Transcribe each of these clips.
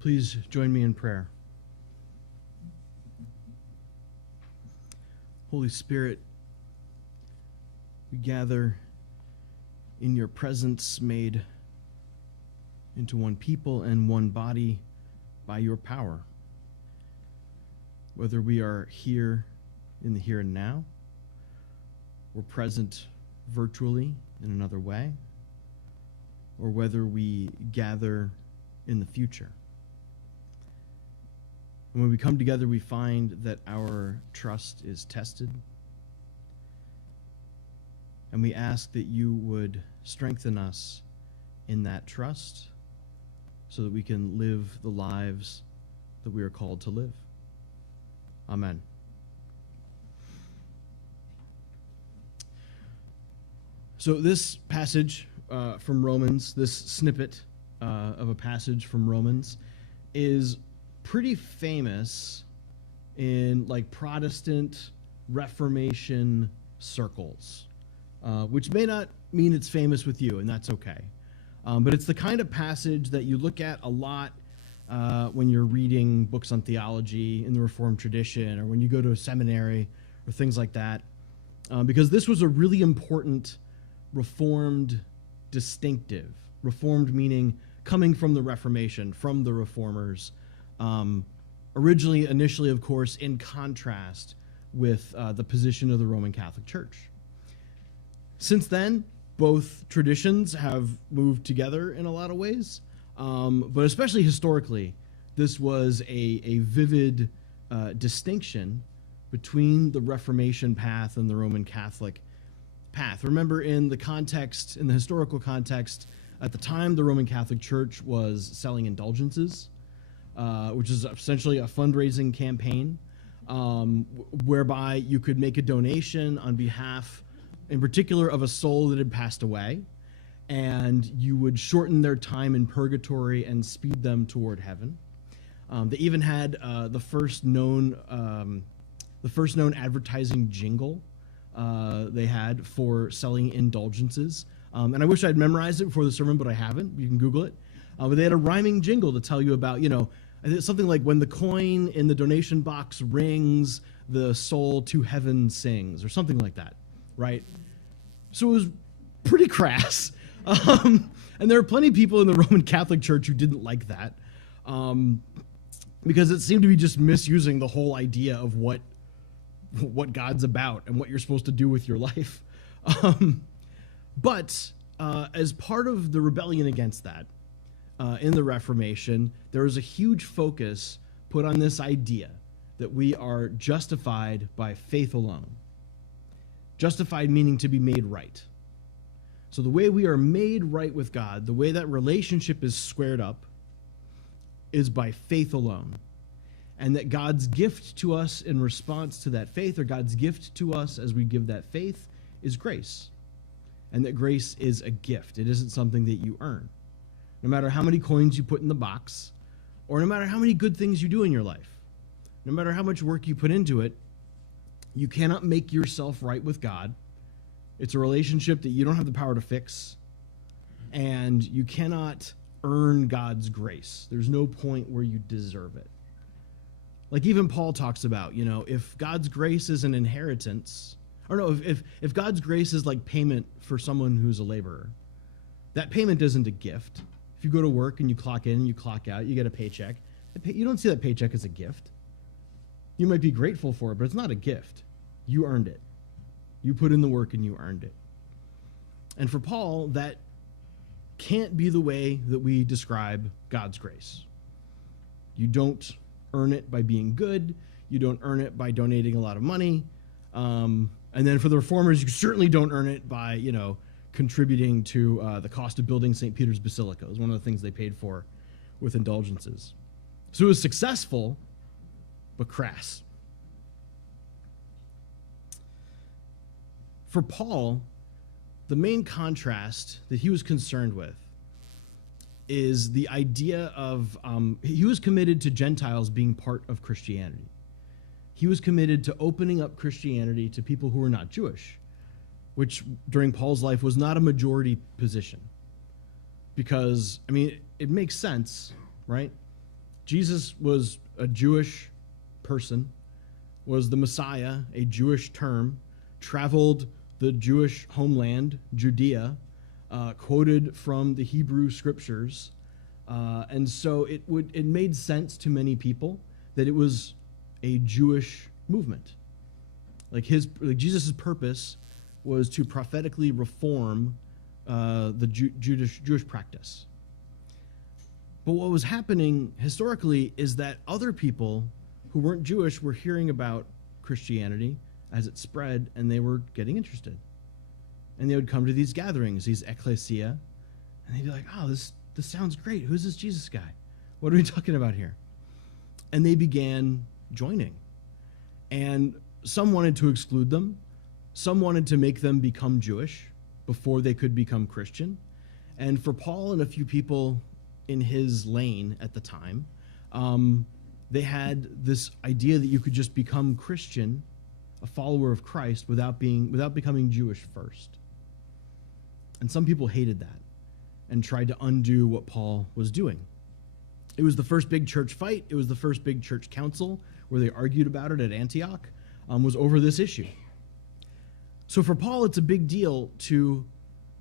Please join me in prayer. Holy Spirit, we gather in your presence, made into one people and one body by your power. Whether we are here in the here and now, or present virtually in another way, or whether we gather in the future. And when we come together, we find that our trust is tested. And we ask that you would strengthen us in that trust so that we can live the lives that we are called to live. Amen. So this passage from Romans, this snippet of a passage from Romans, is pretty famous in like Protestant Reformation circles, which may not mean it's famous with you, and that's okay. But it's the kind of passage that you look at a lot when you're reading books on theology in the Reformed tradition, or when you go to a seminary or things like that, because this was a really important Reformed distinctive. Reformed meaning coming from the Reformation, from the Reformers, initially, of course, in contrast with the position of the Roman Catholic Church. Since then, both traditions have moved together in a lot of ways, but especially historically, this was a vivid distinction between the Reformation path and the Roman Catholic path. Remember, in the historical context, at the time, the Roman Catholic Church was selling indulgences, which is essentially a fundraising campaign, whereby you could make a donation on behalf, in particular, of a soul that had passed away, and you would shorten their time in purgatory and speed them toward heaven. They even had the first known advertising jingle they had for selling indulgences. And I wish I'd memorized it before the sermon, but I haven't. You can Google it. But they had a rhyming jingle to tell you about, something like, when the coin in the donation box rings, the soul to heaven sings, or something like that, right? So it was pretty crass. And there are plenty of people in the Roman Catholic Church who didn't like that, because it seemed to be just misusing the whole idea of what God's about and what you're supposed to do with your life. But as part of the rebellion against that, in the Reformation, there was a huge focus put on this idea that we are justified by faith alone. Justified meaning to be made right. So the way we are made right with God, the way that relationship is squared up, is by faith alone. And that God's gift to us in response to that faith, or God's gift to us as we give that faith, is grace. And that grace is a gift. It isn't something that you earn. No matter how many coins you put in the box, or no matter how many good things you do in your life, no matter how much work you put into it, you cannot make yourself right with God. It's a relationship that you don't have the power to fix, and you cannot earn God's grace. There's no point where you deserve it. Like even Paul talks about, if God's grace is an inheritance, or no, if God's grace is like payment for someone who's a laborer, that payment isn't a gift. If you go to work and you clock in and you clock out, you get a paycheck. You don't see that paycheck as a gift. You might be grateful for it, but it's not a gift. You earned it. You put in the work and you earned it. And for Paul, that can't be the way that we describe God's grace. You don't earn it by being good. You don't earn it by donating a lot of money. And then for the reformers, you certainly don't earn it by, contributing to the cost of building St. Peter's Basilica. It was one of the things they paid for with indulgences. So it was successful, but crass. For Paul, the main contrast that he was concerned with is the idea of, he was committed to Gentiles being part of Christianity. He was committed to opening up Christianity to people who were not Jewish, which during Paul's life was not a majority position. Because, it makes sense, right? Jesus was a Jewish person, was the Messiah, a Jewish term, traveled the Jewish homeland, Judea, quoted from the Hebrew scriptures, and so it made sense to many people that it was a Jewish movement. Like Jesus' purpose was to prophetically reform the Jewish practice. But what was happening historically is that other people who weren't Jewish were hearing about Christianity as it spread, and they were getting interested. And they would come to these gatherings, these ecclesia, and they'd be like, oh, this sounds great. Who's this Jesus guy? What are we talking about here? And they began joining. And some wanted to exclude them. Some wanted to make them become Jewish before they could become Christian. And for Paul and a few people in his lane at the time, they had this idea that you could just become Christian, a follower of Christ, without becoming Jewish first. And some people hated that and tried to undo what Paul was doing. It was the first big church fight. It was the first big church council where they argued about it at Antioch, was over this issue. So for Paul, it's a big deal to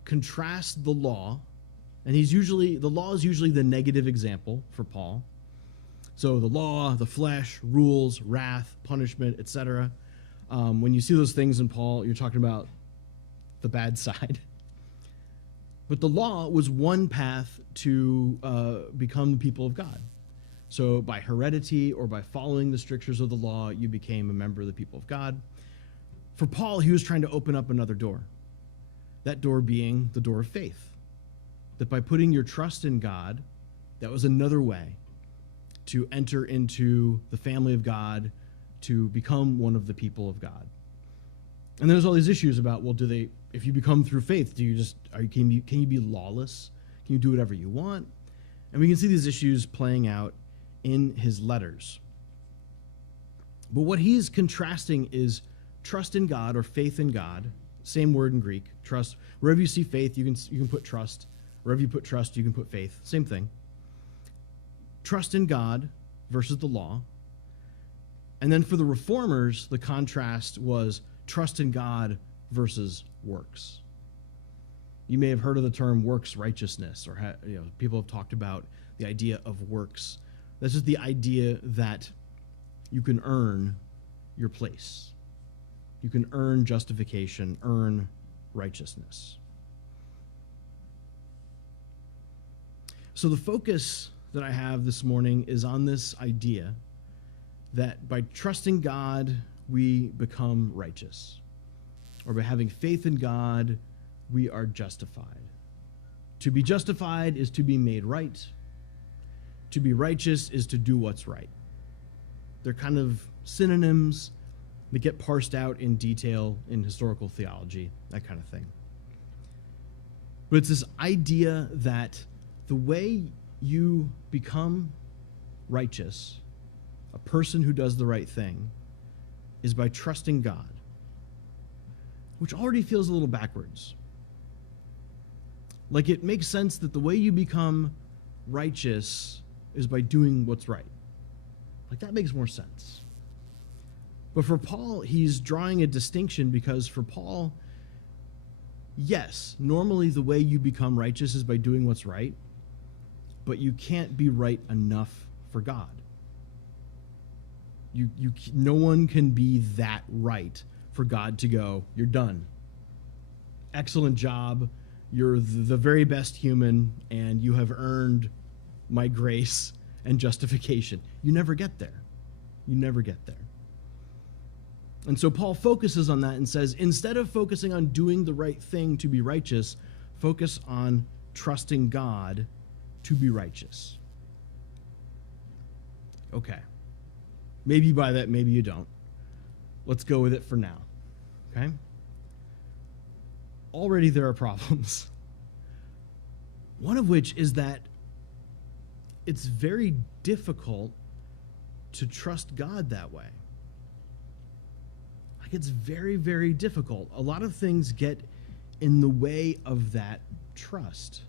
contrast the law, and the law is usually the negative example for Paul. So the law, the flesh, rules, wrath, punishment, etc. When you see those things in Paul, you're talking about the bad side. But the law was one path to become the people of God. So by heredity or by following the strictures of the law, you became a member of the people of God. For Paul, he was trying to open up another door. That door being the door of faith. That by putting your trust in God, that was another way to enter into the family of God, to become one of the people of God. And there's all these issues about, well, if you become through faith, can you be lawless? Can you do whatever you want? And we can see these issues playing out in his letters. But what he's contrasting is trust in God or faith in God. Same word in Greek, trust. Wherever you see faith, you can put trust. Wherever you put trust, you can put faith. Same thing. Trust in God versus the law. And then for the reformers, the contrast was trust in God versus works. You may have heard of the term works righteousness, or people have talked about the idea of works. This is the idea that you can earn your place. You can earn justification, earn righteousness. So the focus that I have this morning is on this idea that by trusting God, we become righteous. Or by having faith in God, we are justified. To be justified is to be made right. To be righteous is to do what's right. They're kind of synonyms that get parsed out in detail in historical theology, that kind of thing. But it's this idea that the way you become righteous, a person who does the right thing, is by trusting God, which already feels a little backwards. Like, it makes sense that the way you become righteous is by doing what's right. Like, that makes more sense. But for Paul, he's drawing a distinction because for Paul, yes, normally the way you become righteous is by doing what's right, but you can't be right enough for God. No one can be that right for God to go, you're done. Excellent job. You're the very best human, and you have earned my grace and justification. You never get there. You never get there. And so Paul focuses on that and says, instead of focusing on doing the right thing to be righteous, focus on trusting God to be righteous. Okay. Maybe you buy that, maybe you don't. Let's go with it for now. Okay? Already there are problems. One of which is that it's very difficult to trust God that way. Like, it's very, very difficult. A lot of things get in the way of that trust.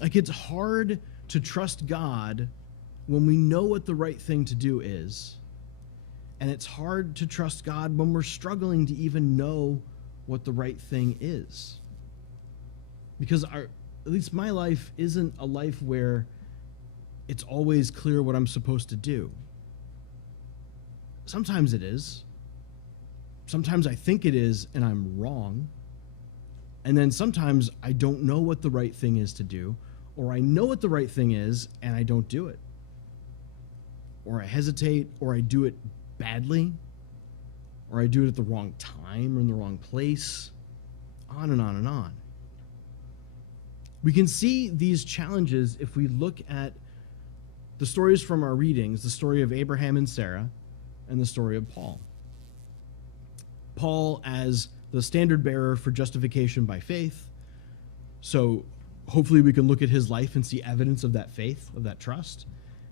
Like, it's hard to trust God when we know what the right thing to do is. And it's hard to trust God when we're struggling to even know what the right thing is. Because at least my life isn't a life where it's always clear what I'm supposed to do. Sometimes it is. Sometimes I think it is and I'm wrong. And then sometimes I don't know what the right thing is to do, or I know what the right thing is and I don't do it. Or I hesitate, or I do it badly, or I do it at the wrong time or in the wrong place, on and on and on. We can see these challenges if we look at the stories from our readings, the story of Abraham and Sarah, and the story of Paul. Paul as the standard bearer for justification by faith. So hopefully we can look at his life and see evidence of that faith, of that trust.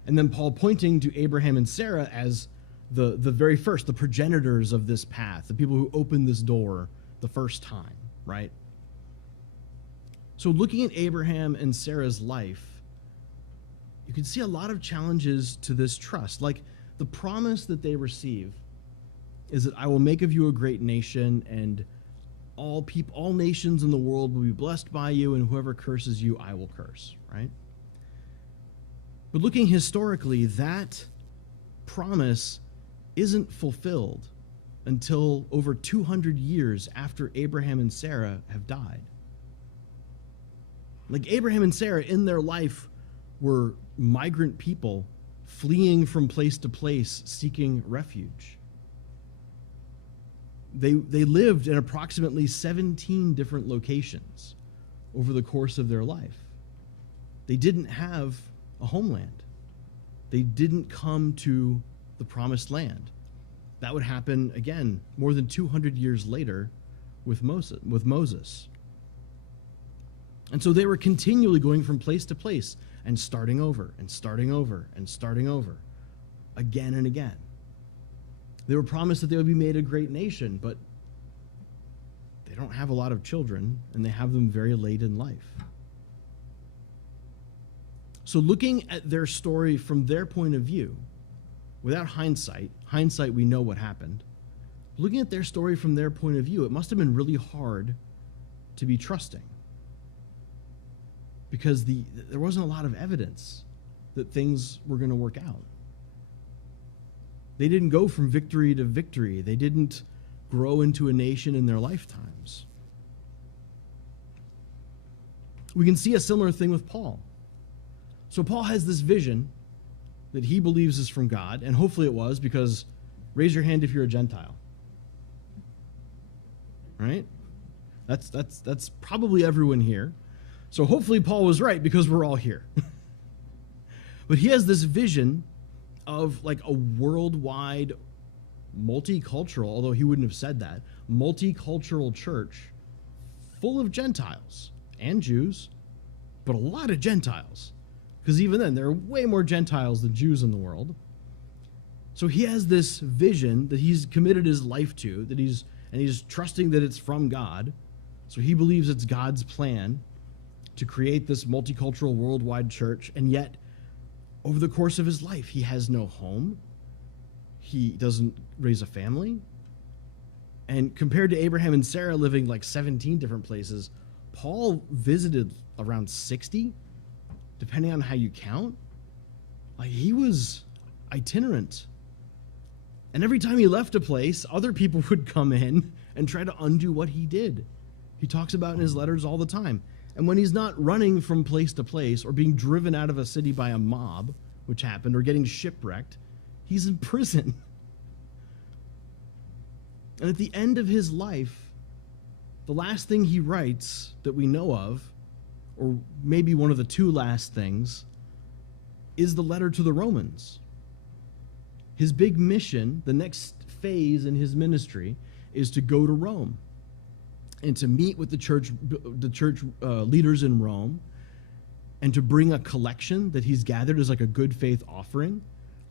And then Paul pointing to Abraham and Sarah as the very first, the progenitors of this path, the people who opened this door the first time, right? So looking at Abraham and Sarah's life, you can see a lot of challenges to this trust. Like the promise that they receive is that I will make of you a great nation, and all nations in the world will be blessed by you, and whoever curses you, I will curse, right? But looking historically, that promise isn't fulfilled until over 200 years after Abraham and Sarah have died. Like Abraham and Sarah in their life were migrant people fleeing from place to place seeking refuge. They lived in approximately 17 different locations over the course of their life. They didn't have a homeland. They didn't come to the promised land. That would happen, again, more than 200 years later with Moses. And so they were continually going from place to place and starting over and starting over and starting over again and again. They were promised that they would be made a great nation, but they don't have a lot of children, and they have them very late in life. So looking at their story from their point of view, without hindsight, we know what happened. Looking at their story from their point of view, it must have been really hard to be trusting, because there wasn't a lot of evidence that things were going to work out. They didn't go from victory to victory. They didn't grow into a nation in their lifetimes. We can see a similar thing with Paul. So Paul has this vision that he believes is from God, and hopefully it was, because raise your hand if you're a Gentile. Right? That's probably everyone here. So hopefully Paul was right, because we're all here. But he has this vision of like a worldwide, multicultural, although he wouldn't have said that, multicultural church full of Gentiles and Jews, but a lot of Gentiles. Because even then, there are way more Gentiles than Jews in the world. So he has this vision that he's committed his life to, and he's trusting that it's from God. So he believes it's God's plan to create this multicultural worldwide church, and yet over the course of his life, he has no home. He doesn't raise a family. And compared to Abraham and Sarah living like 17 different places, Paul visited around 60, depending on how you count. Like, he was itinerant. And every time he left a place, other people would come in and try to undo what he did. He talks about in his letters all the time. And when he's not running from place to place or being driven out of a city by a mob, which happened, or getting shipwrecked, he's in prison. And at the end of his life, the last thing he writes that we know of, or maybe one of the two last things, is the letter to the Romans. His big mission, the next phase in his ministry, is to go to Rome and to meet with the church leaders in Rome, and to bring a collection that he's gathered as like a good faith offering.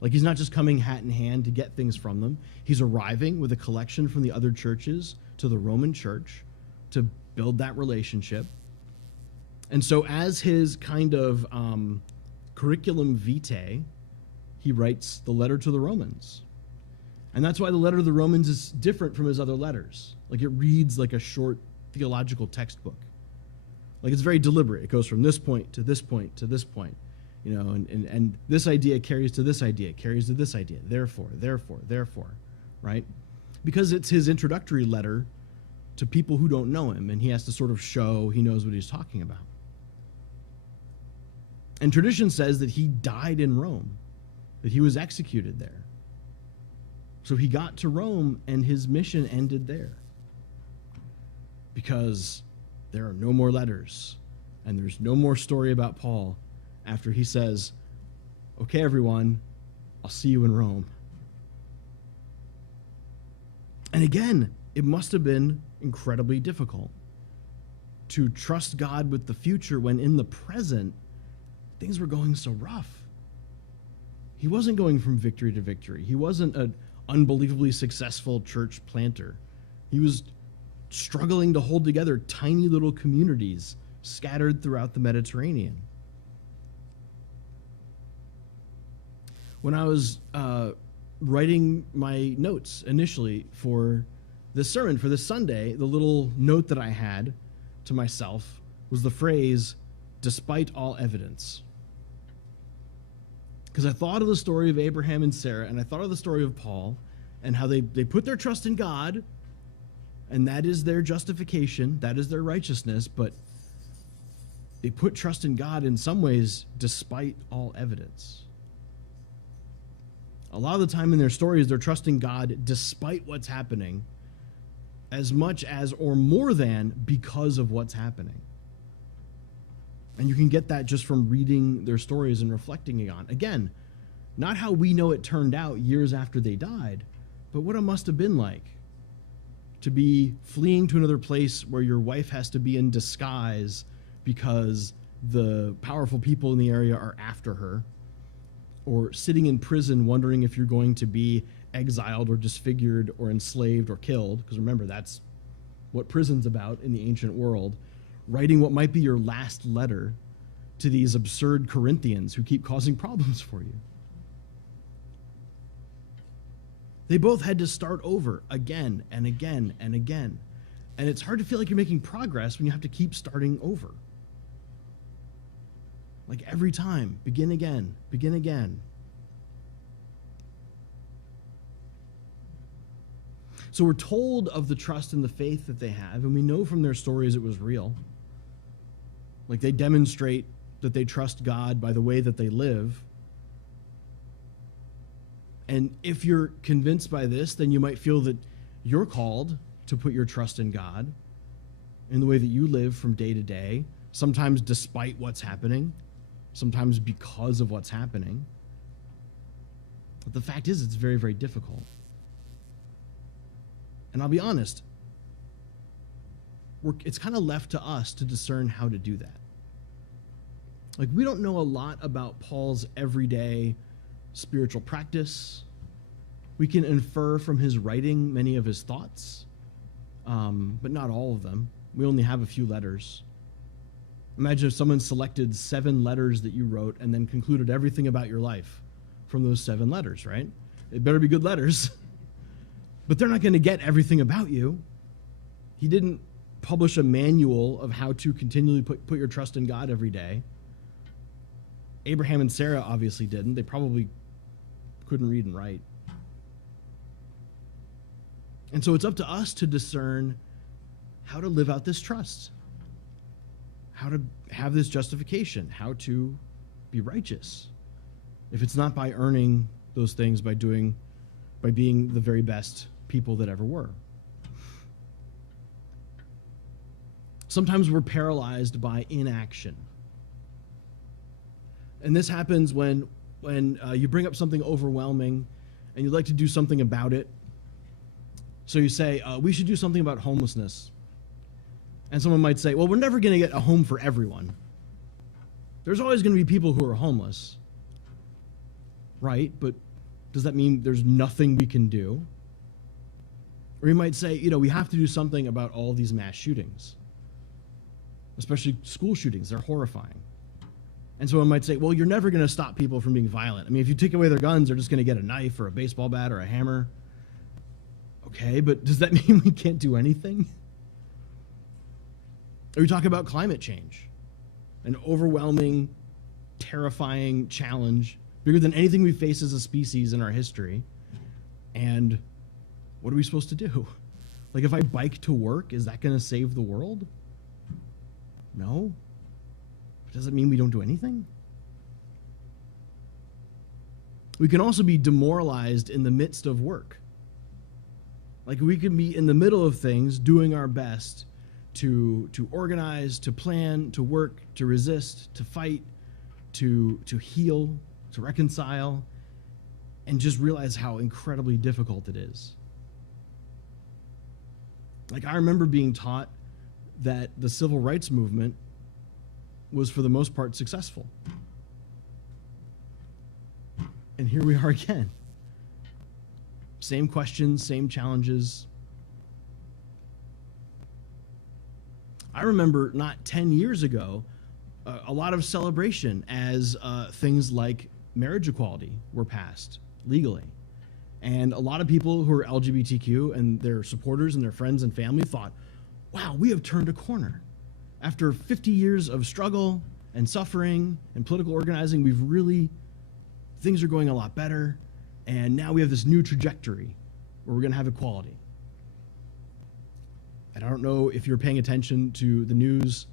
Like, he's not just coming hat in hand to get things from them. He's arriving with a collection from the other churches to the Roman church to build that relationship. And so as his kind of curriculum vitae, he writes the letter to the Romans. And that's why the letter to the Romans is different from his other letters. Like, it reads like a short theological textbook. Like, it's very deliberate. It goes from this point to this point to this point, you know, and this idea carries to this idea, carries to this idea, therefore, right? Because it's his introductory letter to people who don't know him, and he has to sort of show he knows what he's talking about. And tradition says that he died in Rome, that he was executed there. So he got to Rome, and his mission ended there. Because there are no more letters, and there's no more story about Paul after he says, okay, everyone, I'll see you in Rome. And again, it must have been incredibly difficult to trust God with the future when in the present, things were going so rough. He wasn't going from victory to victory. He wasn't an unbelievably successful church planter. He was struggling to hold together tiny little communities scattered throughout the Mediterranean. When I was writing my notes initially for this sermon, for this Sunday, the little note that I had to myself was the phrase, despite all evidence. Because I thought of the story of Abraham and Sarah, and I thought of the story of Paul, and how they put their trust in God, and that is their justification, that is their righteousness, but they put trust in God in some ways despite all evidence. A lot of the time in their stories, they're trusting God despite what's happening, as much as or more than because of what's happening. And you can get that just from reading their stories and reflecting on. Again, not how we know it turned out years after they died, but what it must have been like to be fleeing to another place where your wife has to be in disguise because the powerful people in the area are after her, or sitting in prison wondering if you're going to be exiled or disfigured or enslaved or killed, because remember, that's what prison's about in the ancient world, writing what might be your last letter to these absurd Corinthians who keep causing problems for you. They both had to start over again and again and again. And it's hard to feel like you're making progress when you have to keep starting over. Like every time, begin again, begin again. So we're told of the trust and the faith that they have, and we know from their stories it was real. Like, they demonstrate that they trust God by the way that they live. And if you're convinced by this, then you might feel that you're called to put your trust in God in the way that you live from day to day, sometimes despite what's happening, sometimes because of what's happening. But the fact is, it's very, very difficult. And I'll be honest, it's kind of left to us to discern how to do that. Like, we don't know a lot about Paul's everyday spiritual practice. We can infer from his writing many of his thoughts, but not all of them. We only have a few letters. Imagine if someone selected 7 letters that you wrote and then concluded everything about your life from those 7 letters, right? It better be good letters. But they're not going to get everything about you. He didn't publish a manual of how to continually put your trust in God every day. Abraham and Sarah obviously didn't. They probably couldn't read and write. And so it's up to us to discern how to live out this trust, how to have this justification, how to be righteous. If it's not by earning those things, by being the very best people that ever were. Sometimes we're paralyzed by inaction. And this happens when you bring up something overwhelming and you'd like to do something about it. So you say, we should do something about homelessness. And someone might say, well, we're never going to get a home for everyone. There's always going to be people who are homeless. Right? But does that mean there's nothing we can do? Or you might say, we have to do something about all these mass shootings, especially school shootings. They're horrifying. And someone might say, well, you're never going to stop people from being violent. I mean, if you take away their guns, they're just going to get a knife or a baseball bat or a hammer. Okay, but does that mean we can't do anything? Or we talk about climate change, an overwhelming, terrifying challenge, bigger than anything we face as a species in our history. And what are we supposed to do? Like, if I bike to work, is that going to save the world? No. Does it mean we don't do anything? We can also be demoralized in the midst of work. Like, we can be in the middle of things, doing our best to organize, to plan, to work, to resist, to fight, to heal, to reconcile, and just realize how incredibly difficult it is. Like, I remember being taught that the civil rights movement was for the most part successful. And here we are again. Same questions, same challenges. I remember not 10 years ago, a lot of celebration as things like marriage equality were passed legally. And a lot of people who are LGBTQ and their supporters and their friends and family thought, wow, we have turned a corner. After 50 years of struggle and suffering and political organizing, things are going a lot better. And now we have this new trajectory where we're going to have equality. And I don't know if you're paying attention to the news,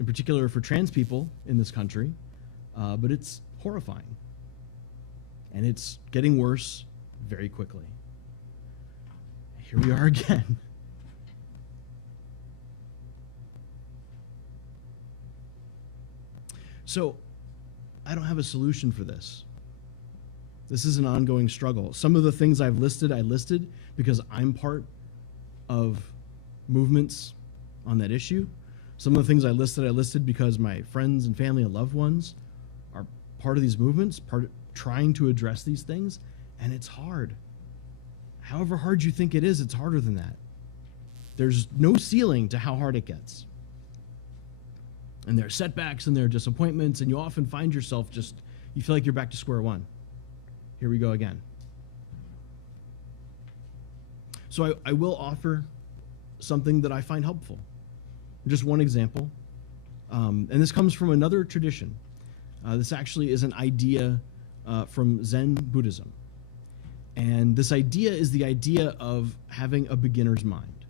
in particular for trans people in this country, but it's horrifying. And it's getting worse very quickly. Here we are again. So, I don't have a solution for this. This is an ongoing struggle. Some of the things I listed because I'm part of movements on that issue. Some of the things I listed because my friends and family and loved ones are part of these movements, trying to address these things, and it's hard. However hard you think it is, it's harder than that. There's no ceiling to how hard it gets. And there are setbacks and there are disappointments, and you often find yourself you feel like you're back to square one. Here we go again. So I will offer something that I find helpful. Just one example. And this comes from another tradition. This actually is an idea from Zen Buddhism. And this idea is the idea of having a beginner's mind.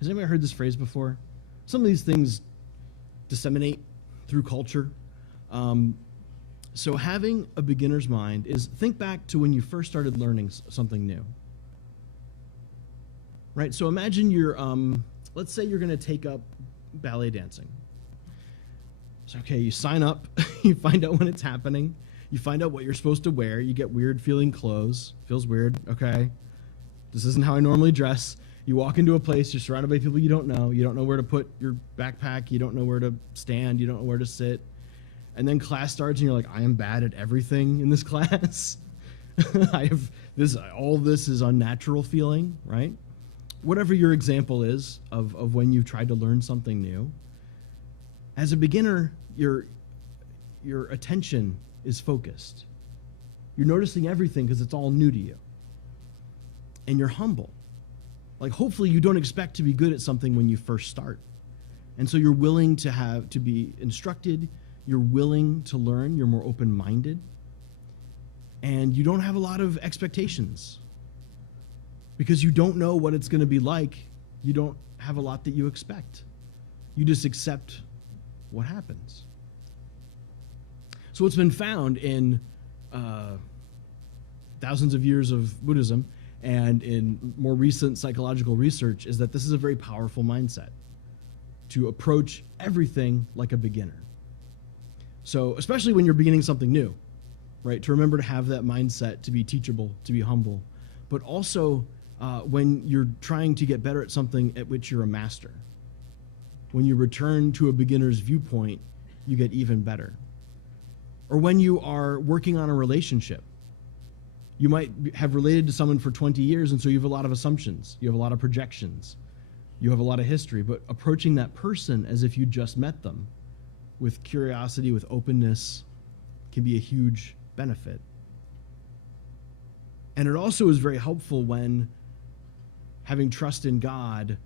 Has anybody heard this phrase before? Some of these things disseminate through culture. So having a beginner's mind is, think back to when you first started learning something new. Right? So imagine let's say you're going to take up ballet dancing. So, okay, you sign up, you find out when it's happening, you find out what you're supposed to wear, you get weird feeling clothes, feels weird, okay, this isn't how I normally dress. You walk into a place, you're surrounded by people you don't know where to put your backpack, you don't know where to stand, you don't know where to sit, and then class starts and you're like, I am bad at everything in this class. All this is unnatural feeling, right? Whatever your example is of when you've tried to learn something new, as a beginner, your attention is focused. You're noticing everything because it's all new to you. And you're humble. Like, hopefully you don't expect to be good at something when you first start. And so you're willing to be instructed, you're willing to learn, you're more open-minded, and you don't have a lot of expectations. Because you don't know what it's going to be like, you don't have a lot that you expect. You just accept what happens. So what's been found in thousands of years of Buddhism and in more recent psychological research is that this is a very powerful mindset, to approach everything like a beginner. So especially when you're beginning something new, right? To remember to have that mindset, to be teachable, to be humble, but also when you're trying to get better at something at which you're a master. When you return to a beginner's viewpoint, you get even better. Or when you are working on a relationship, you might have related to someone for 20 years, and so you have a lot of assumptions, you have a lot of projections, you have a lot of history, but approaching that person as if you just met them with curiosity, with openness, can be a huge benefit. And it also is very helpful when having trust in God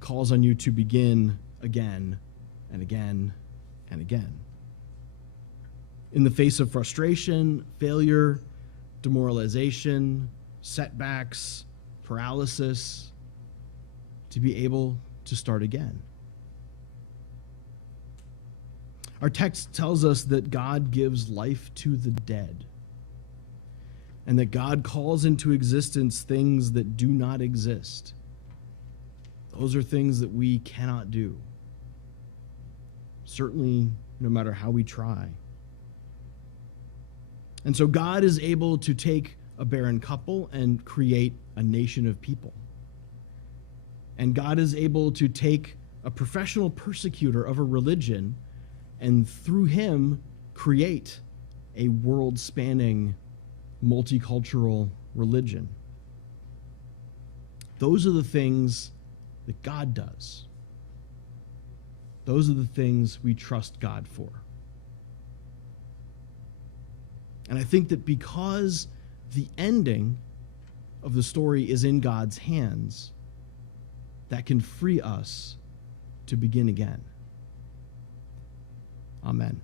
calls on you to begin again and again and again. In the face of frustration, failure, demoralization, setbacks, paralysis, to be able to start again. Our text tells us that God gives life to the dead, and that God calls into existence things that do not exist. Those are things that we cannot do, certainly no matter how we try. And so God is able to take a barren couple and create a nation of people. And God is able to take a professional persecutor of a religion and through him create a world-spanning multicultural religion. Those are the things that God does. Those are the things we trust God for. And I think that because the ending of the story is in God's hands, that can free us to begin again. Amen.